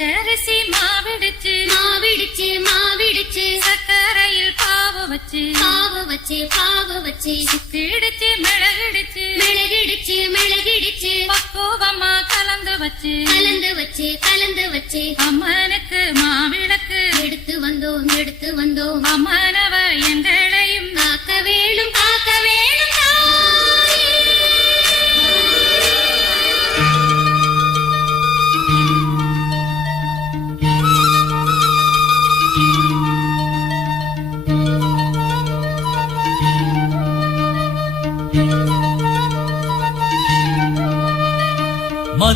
பச்சரிசி மாவிடுச்சு மாவிடுச்சு மாவிடுச்சு சக்கரையில் பாவு வச்சு பாவ வச்சு பாவ வச்சு. கிடிச்சு மிளகிடுச்சு மிளகிடுச்சு மிளகிடுச்சு பக்குவமா கலந்து வச்சு கலந்து வச்சு கலந்து வச்சு. அம்மனுக்கு மாவிளக்கு எடுத்து வந்தோம் எடுத்து வந்தோம். அம்மனவ எங்களையும்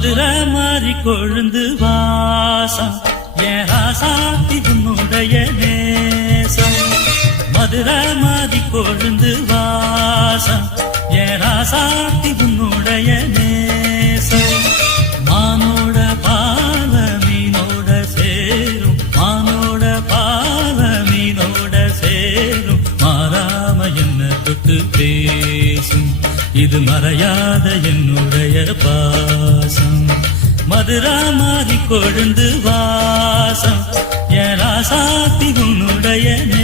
மதுரை மாறி கொழுந்து வாசம். என் ராசாத்தி உன்னுடைய நேசம். மதுரை மாறி கொழுந்து வாசம். என் ராசாத்தி உன்னுடைய நேசம். மானோட பால மீனோட சேரும். மானோட பால மீனோட சேரும். மாறாம என்ன தொட்டு பேசும். இது மறையாத என்னுடைய பாசம். மதுரா மாறி கொழுந்து வாசம். என் ராசாத்தி உன்னுடைய நேசம்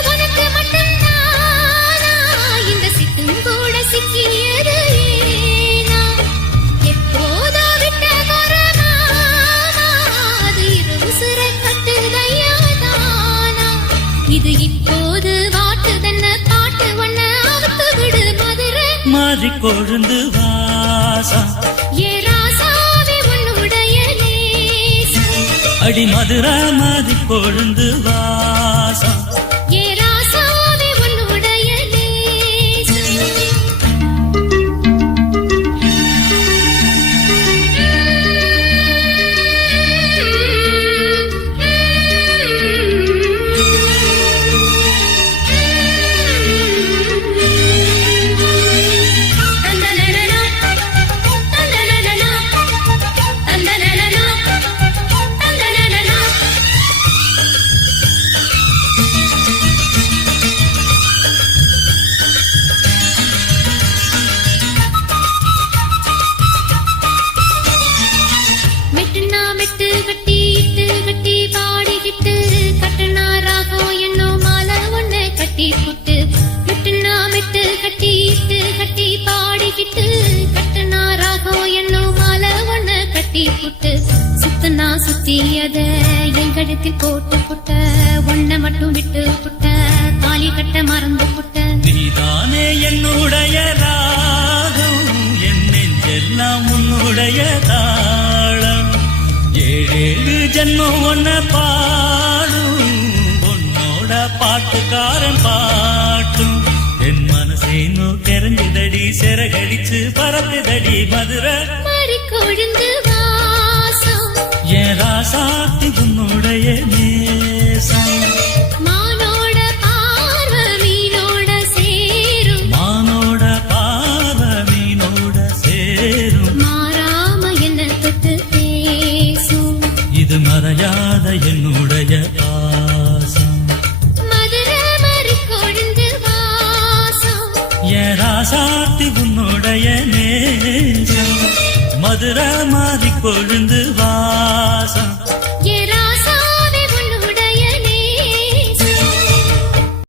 மாறி கொழுந்து நேசம். அடி மதுரா மாறி கொழுந்து வாசம் சுத்துனா சுத்தி அத என் கழுத்தில் போட்டு புட்ட ஒன்ன மட்டும் விட்டு புட்ட தாலி கட்ட மறந்து புட்ட. நீதானே என்னுடைய ராகம் என் நெஞ்செல்லாம் உன்னுடைய தாளம். ஏழேழு ஜன்மம் ஒன்ன பாடும் உன்னோட பாட்டுக்காரன் பாட்டும். என் மனசேனோ கரைஞ்சுதடி சிறகடிச்சு பறக்குதடி மதுரை. மாறி கொழுந்து ராசாத்தி உன்னுடைய நேசம். மானோட பார்வ மீனோட சேரும். மானோட பாவ மீனோட சேரும். மாறாம என்ன தொட்டு பேசும். இது மறையாத என்னுடைய பாசம். வாசம். ராசாத்தி உன்னுடைய நேசம் மதுரை மாறி கொழுந்து வா